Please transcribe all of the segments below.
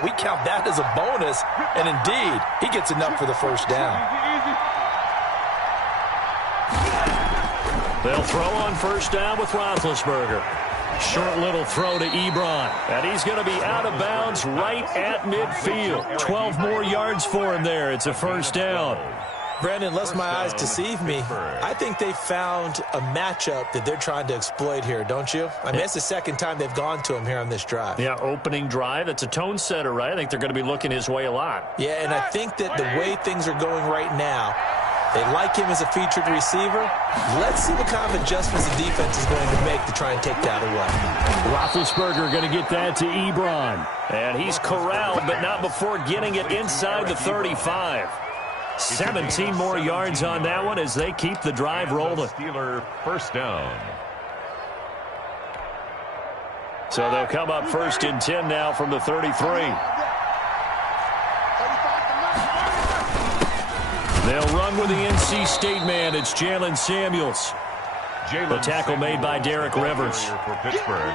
that, we count that as a bonus. And indeed, he gets enough for the first down. They'll throw on first down with Roethlisberger. Short little throw to Ebron. And he's going to be out of bounds right at midfield. 12 more yards for him there. It's a first down. Brandon, unless my eyes deceive me, I think they found a matchup that they're trying to exploit here, don't you? I mean, it's the second time they've gone to him here on this drive. Yeah, opening drive. It's a tone setter, right? I think they're going to be looking his way a lot. Yeah, and I think that the way things are going right now, they like him as a featured receiver. Let's see what kind of adjustments the defense is going to make to try and take that away. Roethlisberger going to get that to Ebron. And he's corralled, but not before getting it inside the 35. 17 more yards on that one as they keep the drive rolling. Steeler first down. So they'll come up first and 10 now from the 33. They'll run with the NC State man. It's Jalen Samuels. The tackle made by Derek Rivers. For Pittsburgh.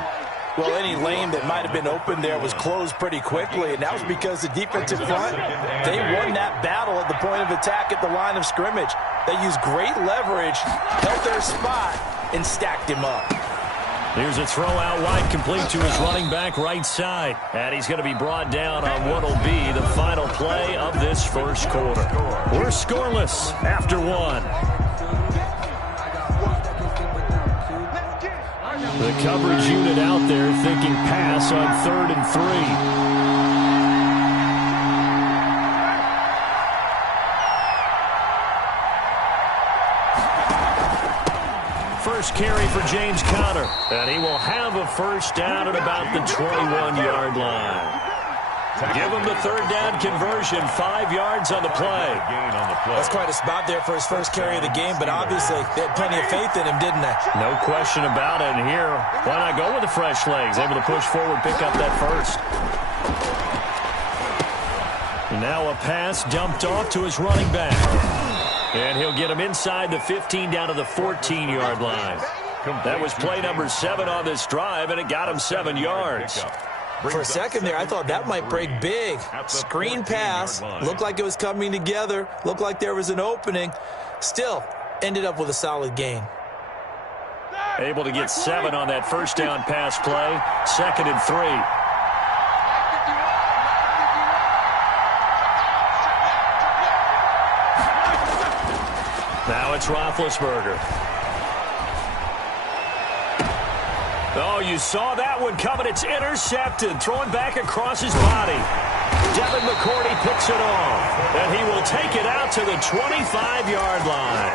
Well, any lane that might have been open there was closed pretty quickly, and that was because the defensive front, they won that battle at the point of attack at the line of scrimmage. They used great leverage, held their spot, and stacked him up. Here's a throw out wide, complete to his running back right side. And he's going to be brought down on what will be the final play of this first quarter. We're scoreless after one. The coverage unit out there thinking pass on 3rd and 3. First carry for James Conner, and he will have a first down at about the 21-yard line. Give him the third down conversion, 5 yards on the play. That's quite a spot there for his first carry of the game, but obviously they had plenty of faith in him, didn't they? No question about it. And here, why not go with the fresh legs? Able to push forward, pick up that first. Now a pass dumped off to his running back. And he'll get him inside the 15 down to the 14-yard line. That was play number 7 on this drive, and it got him 7 yards. For a second there, I thought that might break big. Screen pass. Looked like it was coming together. Looked like there was an opening. Still, ended up with a solid gain. Able to get 7 on that first down pass play. 2nd and 3. Now it's Roethlisberger. Oh, you saw that one coming. It's intercepted. Throwing back across his body. Devin McCourty picks it off. And he will take it out to the 25-yard line.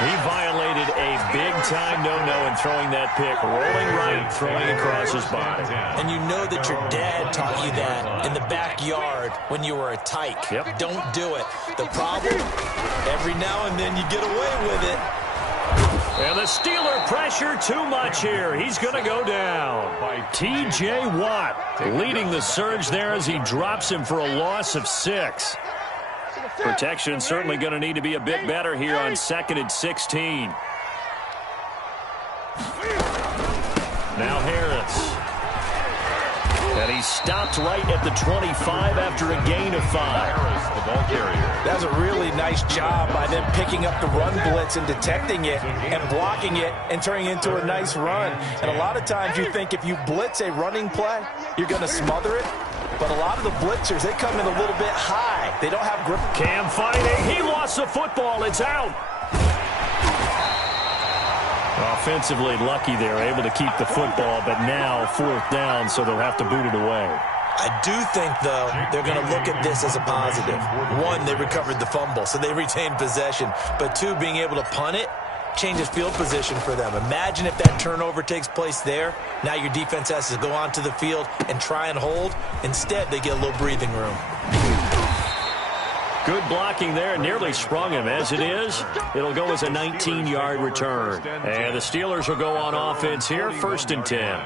He violated a big-time no-no in throwing that pick. Rolling right, throwing across his body. And you know that your dad taught you that in the backyard when you were a tyke. Yep. Don't do it. The problem, every now and then you get away with it. And the Steeler pressure too much here. He's going to go down. T.J. Watt leading the surge there as he drops him for a loss of 6. Protection certainly going to need to be a bit better here on 2nd and 16. Now Harris. And he stopped right at the 25 after a gain of 5. The ball carrier. That was a really nice job by them picking up the run blitz and detecting it and blocking it and turning it into a nice run. And a lot of times you think if you blitz a running play, you're going to smother it. But a lot of the blitzers, they come in a little bit high. They don't have grip. Cam fighting. He lost the football. It's out. Offensively lucky they're able to keep the football, but now 4th down, so they'll have to boot it away. I do think, though, they're going to look at this as a positive. 1, they recovered the fumble, so they retained possession. But 2, being able to punt it changes field position for them. Imagine if that turnover takes place there. Now your defense has to go onto the field and try and hold. Instead, they get a little breathing room. Good blocking there, nearly sprung him. As it is, it'll go as a 19-yard return. And the Steelers will go on offense here, 1st and 10.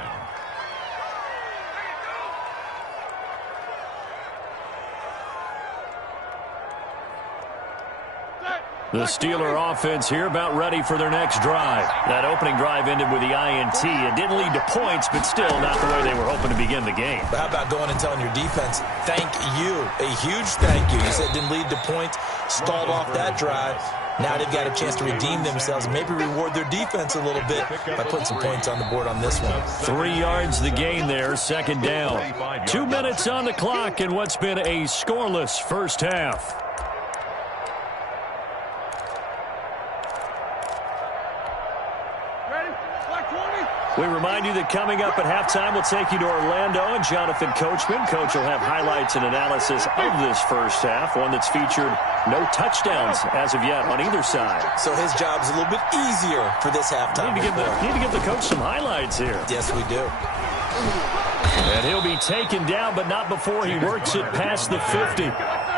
The Steeler offense here about ready for their next drive. That opening drive ended with the INT. It didn't lead to points, but still not the way they were hoping to begin the game. But how about going and telling your defense, thank you, a huge thank you. You said it didn't lead to points, stalled off that drive. Now they've got a chance to redeem themselves, maybe reward their defense a little bit by putting some points on the board on this one. 3 yards the gain there, second down. 2 minutes on the clock in what's been a scoreless first half. We remind you that coming up at halftime, we'll take you to Orlando and Jonathan Coachman. Coach will have highlights and analysis of this first half, one that's featured no touchdowns as of yet on either side. So his job's a little bit easier for this halftime. Need to give the coach some highlights here. Yes, we do. And he'll be taken down, but not before he works it past the 50.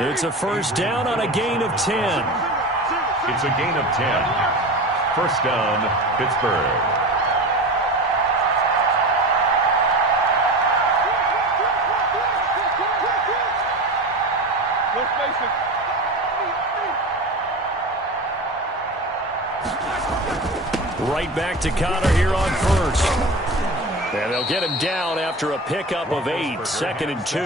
It's a first down on a gain of 10. It's a gain of 10. First down, Pittsburgh. Right back to Connor here on first. And they'll get him down after a pickup of 8, 2nd and 2.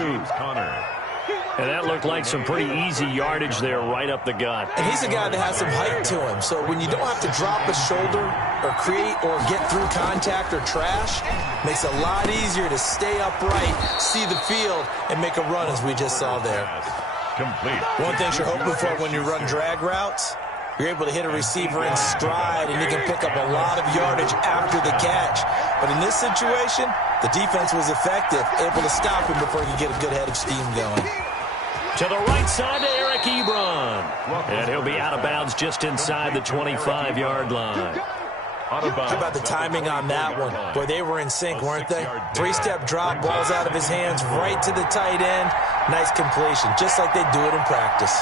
And that looked like some pretty easy yardage there right up the gut. And he's a guy that has some height to him. So when you don't have to drop a shoulder or create or get through contact or trash, makes it a lot easier to stay upright, see the field, and make a run as we just saw there. Complete. One thing you're hoping for when you run drag routes, you're able to hit a receiver in stride, and you can pick up a lot of yardage after the catch. But in this situation, the defense was effective, able to stop him before he could get a good head of steam going. To the right side to Eric Ebron. And he'll be out of bounds just inside the 25-yard line. How about the timing on that one? Boy, they were in sync, weren't they? 3-step drop, balls out of his hands, right to the tight end. Nice completion, just like they do it in practice.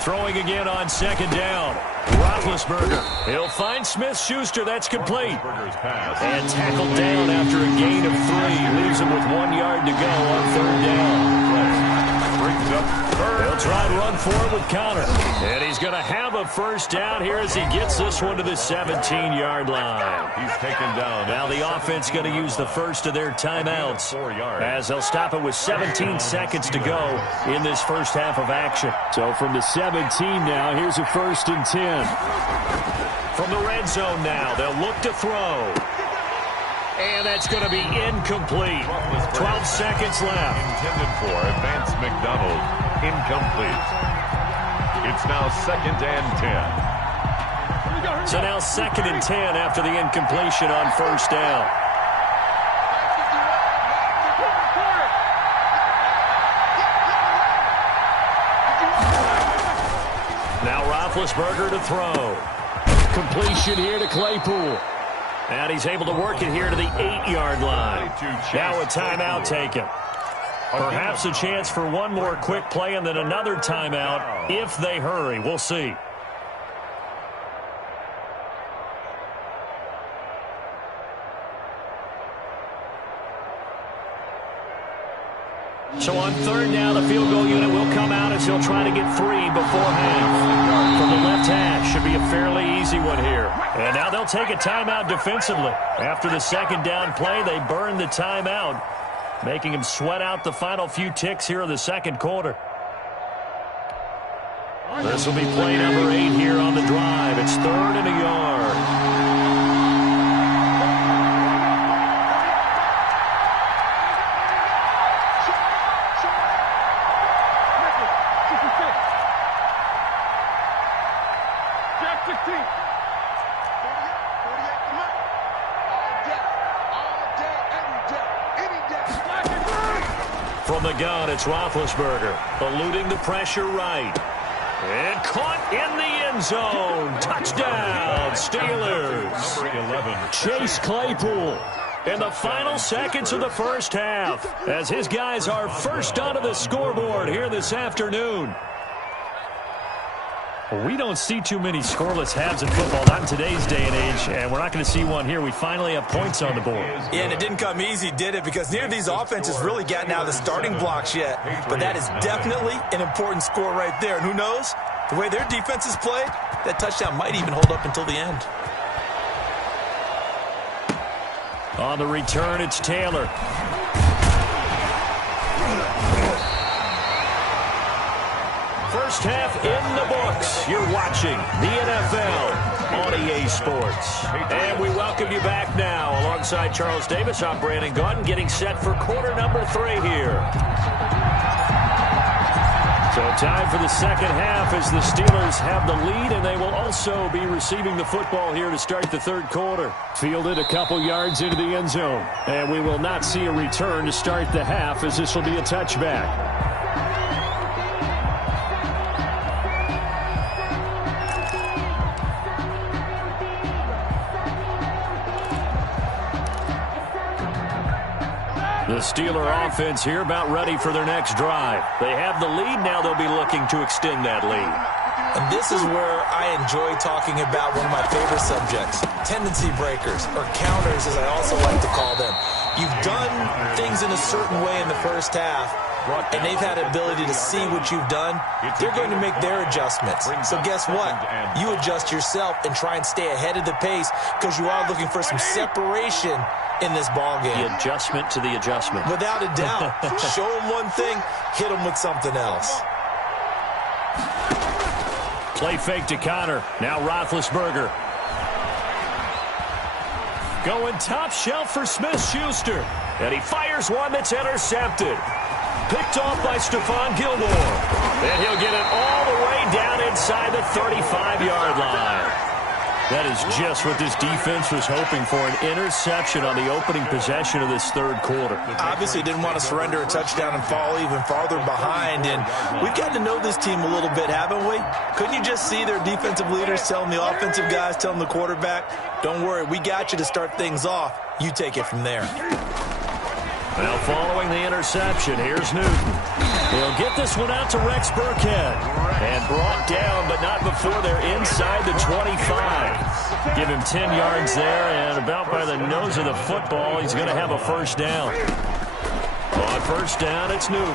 Throwing again on second down. Roethlisberger. He'll find Smith-Schuster. That's complete. And tackled down after a gain of 3. Leaves him with 1 yard to go on third down. They'll try and run for it with Connor. And he's going to have a first down here as he gets this one to the 17-yard line. He's taken down. Now the offense going to use the first of their timeouts as they'll stop it with 17 seconds to go in this first half of action. So from the 17 now, here's a 1st and 10. From the red zone now, they'll look to throw. And that's going to be incomplete. 12 seconds left. Intended for Vance McDonald. Incomplete. It's now 2nd and 10. So now 2nd and 10 after the incompletion on first down. Now Roethlisberger to throw. Completion here to Claypool. And he's able to work it here to the 8-yard line. Now a timeout taken. Perhaps a chance for one more quick play and then another timeout if they hurry. We'll see. So on third down, the field goal unit will come out as he'll try to get 3 before half. From the left hash, should be a fairly easy one here. And now they'll take a timeout defensively. After the second down play, they burn the timeout, making him sweat out the final few ticks here in the second quarter. This will be play number 8 here on the drive. It's 3rd and a yard. From the gun, it's Roethlisberger, eluding the pressure right. And caught in the end zone. Touchdown, Steelers. Number 11. Chase Claypool in the final seconds of the first half as his guys are first onto the scoreboard here this afternoon. Well, we don't see too many scoreless halves in football, not in today's day and age, and we're not going to see one here. We finally have points on the board. Yeah, and it didn't come easy, did it? Because neither of these offenses really gotten out of the starting blocks yet. But that is definitely an important score right there. And who knows? The way their defense is played, that touchdown might even hold up until the end. On the return, it's Taylor. First half in the books. You're watching the NFL on EA Sports. And we welcome you back now. Alongside Charles Davis, I'm Brandon Gaudin, getting set for quarter number 3 here. So time for the second half as the Steelers have the lead, and they will also be receiving the football here to start the third quarter. Fielded a couple yards into the end zone. And we will not see a return to start the half, as this will be a touchback. The Steeler offense here about ready for their next drive. They have the lead. Now they'll be looking to extend that lead. And this is where I enjoy talking about one of my favorite subjects, tendency breakers, or counters as I also like to call them. You've done things in a certain way in the first half, and they've had the ability to see what you've done. They're going to make their adjustments. So guess what? You adjust yourself and try and stay ahead of the pace because you are looking for some separation in this ball game. The adjustment to the adjustment. Without a doubt. Show them one thing, hit them with something else. Play fake to Connor. Now Roethlisberger. Going top shelf for Smith-Schuster. And he fires one that's intercepted. Picked off by Stephon Gilmore. And he'll get it all the way down inside the 35-yard line. That is just what this defense was hoping for, an interception on the opening possession of this third quarter. Obviously didn't want to surrender a touchdown and fall even farther behind, and we've gotten to know this team a little bit, haven't we? Couldn't you just see their defensive leaders telling the offensive guys, telling the quarterback, don't worry, we got you to start things off. You take it from there. Now following the interception, here's Newton. He'll get this one out to Rex Burkhead. And brought down, but not before they're inside the 25. Give him 10 yards there, and about by the nose of the football, he's going to have a first down. On first down, it's Newton.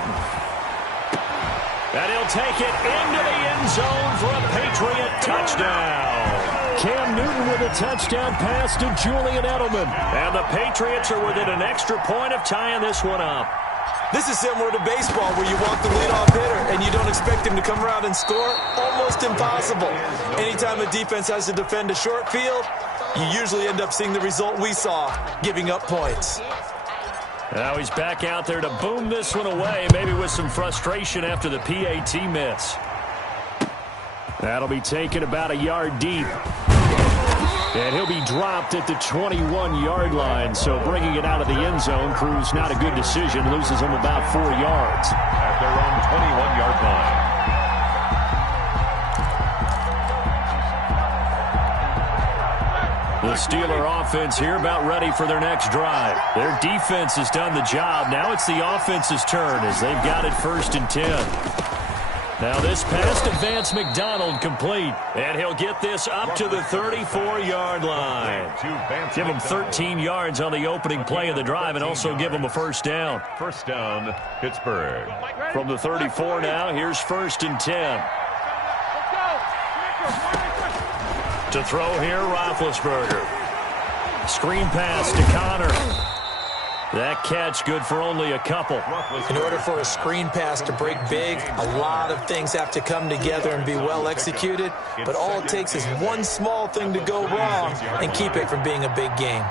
And he'll take it into the end zone for a Patriot touchdown. Cam Newton with a touchdown pass to Julian Edelman. And the Patriots are within an extra point of tying this one up. This is similar to baseball where you walk the leadoff hitter and you don't expect him to come around and score. Almost impossible. Anytime a defense has to defend a short field, you usually end up seeing the result we saw, giving up points. Now he's back out there to boom this one away, maybe with some frustration after the PAT miss. That'll be taken about a yard deep. And he'll be dropped at the 21-yard line, so bringing it out of the end zone proves not a good decision, loses him about 4 yards. At their own 21-yard line. The Steeler offense here about ready for their next drive. Their defense has done the job. Now it's the offense's turn as they've got it 1st and 10. Now this pass to Vance McDonald complete. And he'll get this up to the 34-yard line. Give him 13 yards on the opening play of the drive and also give him a first down. First down, Pittsburgh. From the 34 now, here's 1st and 10. To throw here, Roethlisberger. Screen pass to Connor. That catch good for only a couple. In order for a screen pass to break big, a lot of things have to come together and be well executed. But all it takes is one small thing to go wrong and keep it from being a big game.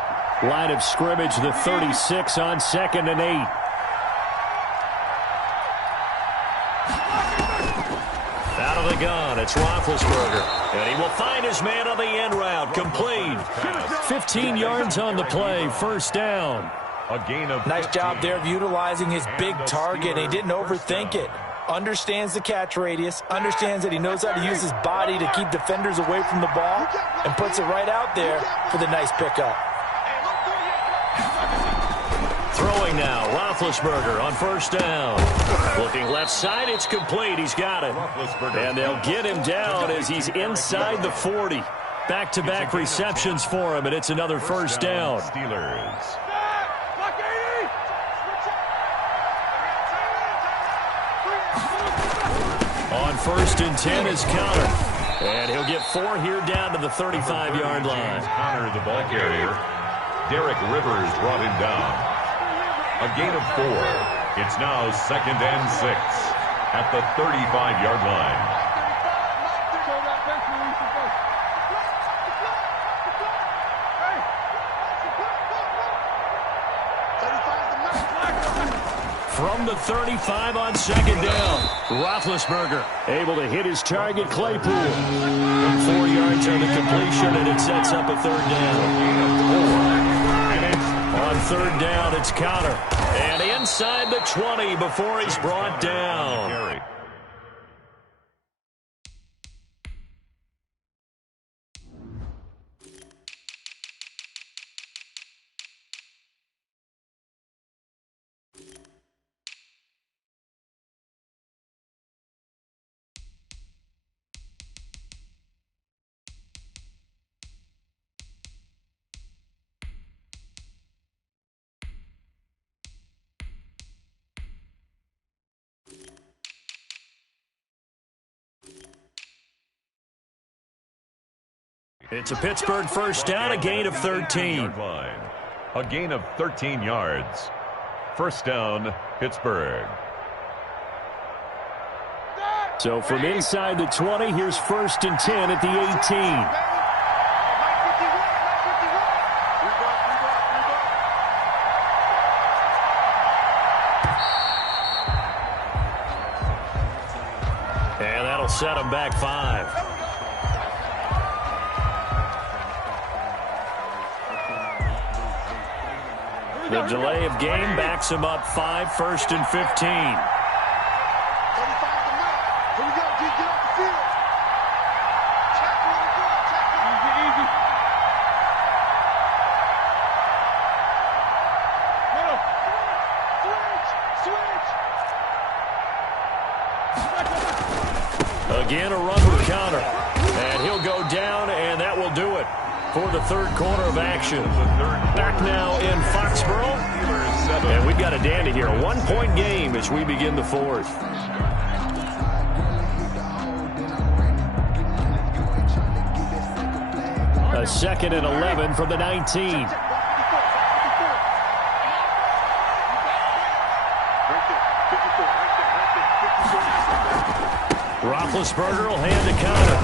Line of scrimmage, the 36 on 2nd and 8. Out of the gun, it's Roethlisberger. And he will find his man on the end route. Complete. 15 yards on the play. First down. A gain of nice job there of utilizing his big target. He didn't overthink it. Understands the catch radius. Understands that he knows how to use his body to keep defenders away from the ball. And puts it right out there for the nice pickup. Throwing now, Roethlisberger on first down. Looking left side, it's complete. He's got it. And they'll get him down as he's inside the 40. Back-to-back receptions for him, and it's another first down. Steelers. On first and 10 is Connor. And he'll get 4 here down to the 35-yard line. Connor, the ball carrier. Derek Rivers brought him down. A gain of 4. It's now 2nd and 6 at the 35-yard line. From the 35 on 2nd down, Roethlisberger able to hit his target, Claypool. 4 yards on the completion, and it sets up a 3rd down. On 3rd down, it's Connor. And inside the 20 before he's brought down. It's a Pittsburgh first down, a gain of 13. A gain of 13 yards. First down, Pittsburgh. So from inside the 20, here's 1st and 10 at the 18. And that'll set him back 5. The delay of game backs him up 5, 1st and 15. Again, a run with Connor. And he'll go down, and that will do it for the 3rd quarter of action. Back now in Foxborough. And we've got a dandy here. A 1-point game as we begin the 4th. A 2nd and 11 from the 19. Roethlisberger will hand to Connor.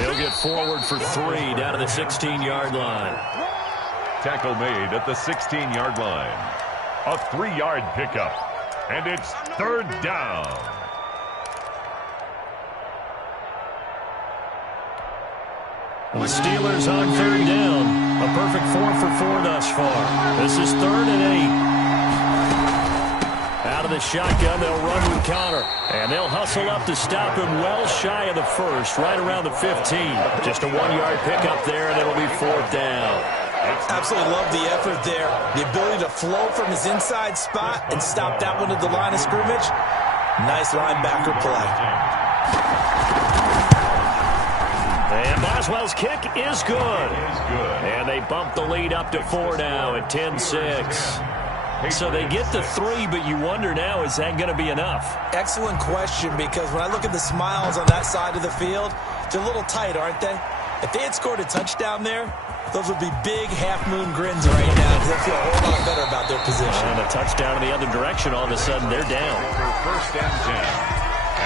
He'll get forward for 3 down to the 16-yard line. Tackle made at the 16-yard line. A 3-yard pickup. And it's 3rd down. The Steelers on 3rd down. A perfect 4 for 4 thus far. This is 3rd and 8. Out of the shotgun, they'll run with Connor. And they'll hustle up to stop him well shy of the 1st, right around the 15. Just a 1-yard pickup there, and it'll be 4th down. Absolutely love the effort there. The ability to flow from his inside spot and stop that one at the line of scrimmage. Nice linebacker play. And Boswell's kick is good. And they bump the lead up to 4 now at 10-6. So they get to 3, but you wonder now, is that going to be enough? Excellent question, because when I look at the smiles on that side of the field, they're a little tight, aren't they? If they had scored a touchdown there, those would be big half-moon grins right now, because they feel a whole lot better about their position. And a touchdown in the other direction, all of a sudden they're down. First and 10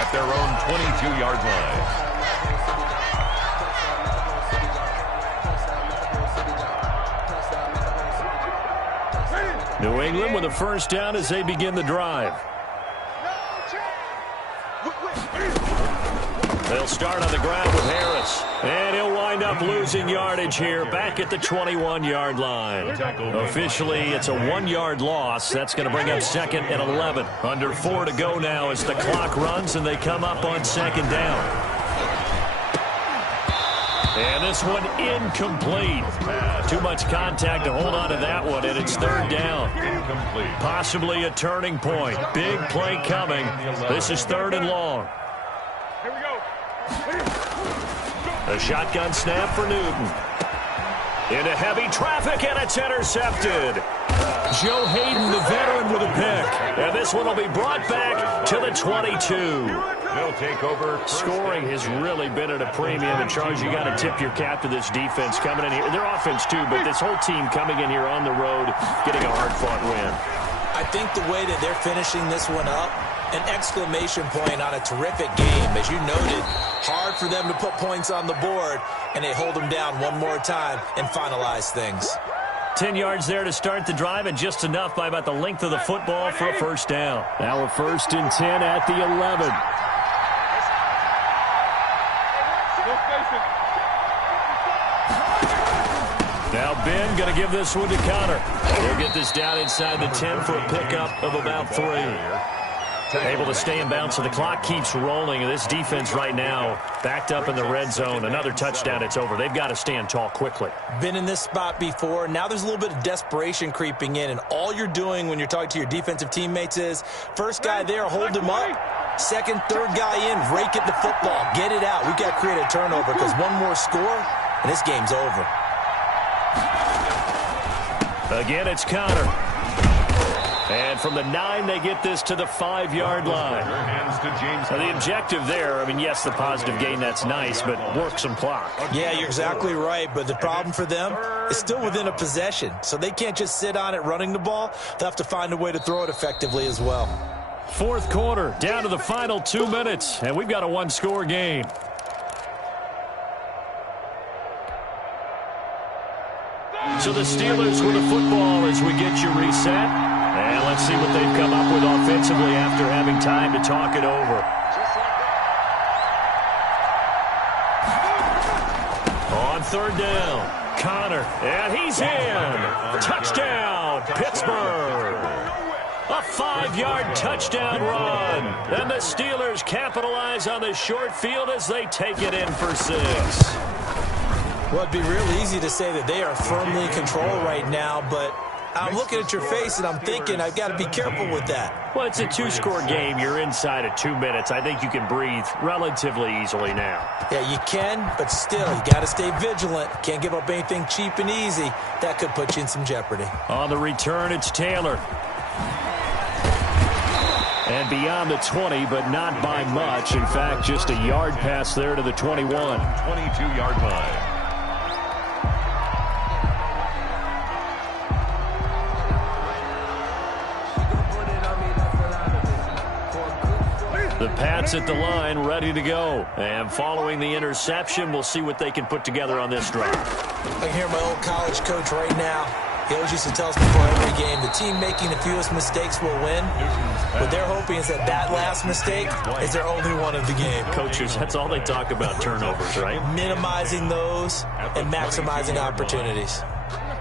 at their own 22-yard line. New England with a first down as they begin the drive. They'll start on the ground with Harris. And he'll wind up losing yardage here back at the 21-yard line. Officially, it's a 1-yard loss. That's going to bring up 2nd and 11. Under 4 to go now as the clock runs and they come up on 2nd down. And this one incomplete. Too much contact to hold on to that one, and it's third down. Possibly a turning point. Big play coming. This is third and long. Here we go. A shotgun snap for Newton. Into heavy traffic, and it's intercepted. Joe Hayden, the veteran, with a pick. And this one will be brought back to the 22. They'll take over. Scoring has really been at a premium. And, Charles, you got to tip your cap to this defense coming in here. Their offense, too, but this whole team coming in here on the road, getting a hard-fought win. I think the way that they're finishing this one up, an exclamation point on a terrific game. As you noted, hard for them to put points on the board, and they hold them down one more time and finalize things. 10 yards there to start the drive, and just enough by about the length of the football for a first down. Now a 1st and 10 at the 11. Now Ben going to give this one to Connor. He'll get this down inside the 10 for a pickup of about 3. Able to stay in bounds, so the clock keeps rolling. And this defense right now backed up in the red zone. Another touchdown, it's over. They've got to stand tall quickly. Been in this spot before. Now there's a little bit of desperation creeping in, and all you're doing when you're talking to your defensive teammates is first guy there, hold him up. Second, third guy in, rake at the football. Get it out. We've got to create a turnover because one more score, and this game's over. Again, it's Connor. And from the 9, they get this to the 5-yard line. Now, the objective there, I mean, yes, the positive gain, that's nice, but work some clock. Yeah, you're exactly right, but the problem for them is still within a possession, so they can't just sit on it running the ball. They'll have to find a way to throw it effectively as well. Fourth quarter, down to the final 2 minutes, and we've got a one-score game. So the Steelers with the football as we get you reset. And let's see what they've come up with offensively after having time to talk it over. On third down, Connor, and he's in. Touchdown, Pittsburgh. A 5-yard touchdown run. And the Steelers capitalize on the short field as they take it in for 6. Well, it'd be real easy to say that they are firmly in control right now, but I'm looking at your face and I'm thinking I've got to be careful with that. Well, it's a 2-score game. You're inside of 2 minutes. I think you can breathe relatively easily now. Yeah, you can, but still, you got to stay vigilant. Can't give up anything cheap and easy. That could put you in some jeopardy. On the return, it's Taylor. And beyond the 20, but not by much. In fact, just a yard pass there to the 21. 22-yard line. The Pats at the line, ready to go. And following the interception, we'll see what they can put together on this drive. I can hear my old college coach right now. He always used to tell us before every game, the team making the fewest mistakes will win. What they're hoping is that that last mistake is their only one of the game. Coaches, that's all they talk about, turnovers, right? Minimizing those and maximizing opportunities.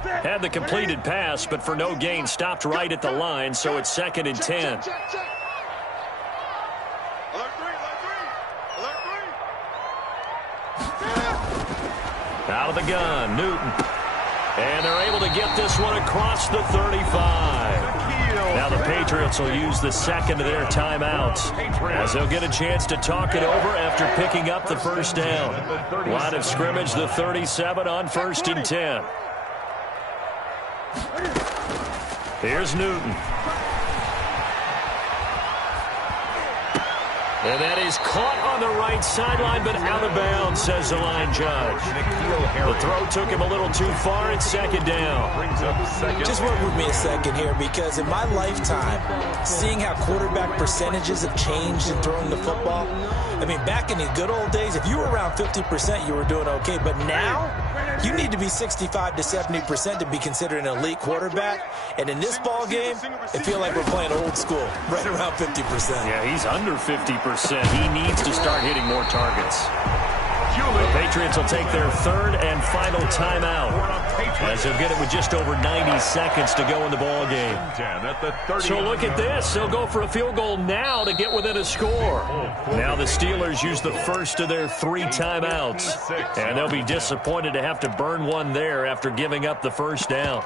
Had the completed pass, but for no gain, stopped right at the line, so it's 2nd and 10. Out of the gun, Newton. And they're able to get this one across the 35. Now the Patriots will use the second of their timeouts as they'll get a chance to talk it over after picking up the first down. Line of scrimmage, the 37 on 1st and 10. Here's Newton. And that is caught on the right sideline, but out of bounds, says the line judge. The throw took him a little too far. It's 2nd down. Just work with me a second here, because in my lifetime, seeing how quarterback percentages have changed in throwing the football, I mean, back in the good old days, if you were around 50%, you were doing okay. But now, you need to be 65 to 70% to be considered an elite quarterback. And in this ball game, I feel like we're playing old school, right around 50%. Yeah, he's under 50%. He needs to start hitting more targets. The Patriots will take their 3rd and final timeout. as they'll get it with just over 90 seconds to go in the ball game. So look at this. They'll go for a field goal now to get within a score. Now the Steelers use the first of their 3 timeouts, and they'll be disappointed to have to burn one there after giving up the first down.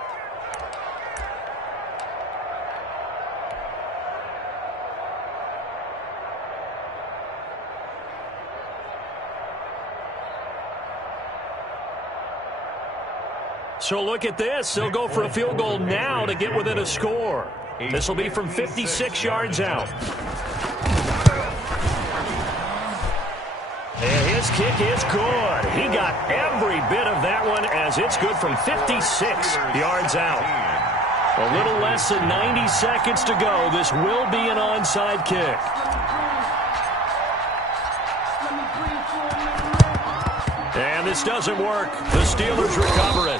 So look at this. They'll go for a field goal now to get within a score. This will be from 56 yards out. And his kick is good. He got every bit of that one as it's good from 56 yards out. A little less than 90 seconds to go. This will be an onside kick. And this doesn't work. The Steelers recover it.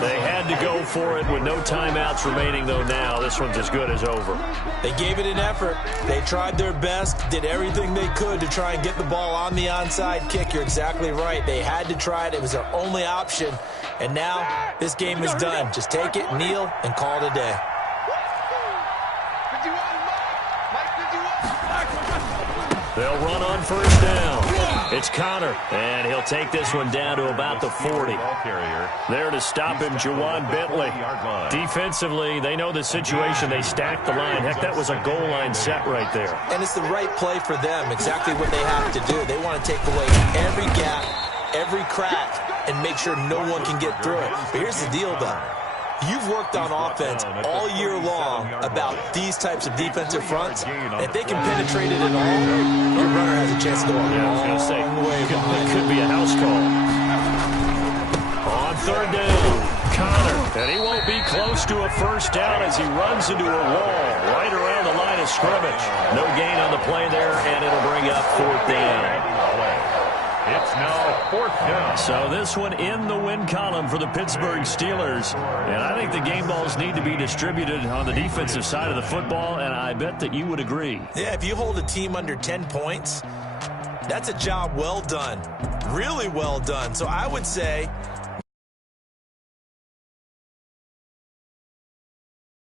They had to go for it with no timeouts remaining, though now this one's as good as over. They gave it an effort. They tried their best, did everything they could to try and get the ball on the onside kick. You're exactly right. They had to try it. It was their only option. And now this game is done. Just take it, kneel, and call it a day. They'll run on first down. It's Connor, and he'll take this one down to about the 40. There to stop him, Juwan Bentley. Defensively, they know the situation. They stacked the line. Heck, that was a goal line set right there. And it's the right play for them, exactly what they have to do. They want to take away every gap, every crack, and make sure no one can get through it. But here's the deal, though. You've worked on offense all year long about these types of defensive fronts. If they can penetrate it at all, your runner has a chance to go a long way behind. It could be a house call. On third down, Connor. And he won't be close to a first down as he runs into a wall right around the line of scrimmage. No gain on the play there, and it'll bring up fourth down. It's now fourth down. So this one in the win column for the Pittsburgh Steelers. And I think the game balls need to be distributed on the defensive side of the football, and I bet that you would agree. Yeah, if you hold a team under 10 points, that's a job well done. Really well done. So I would say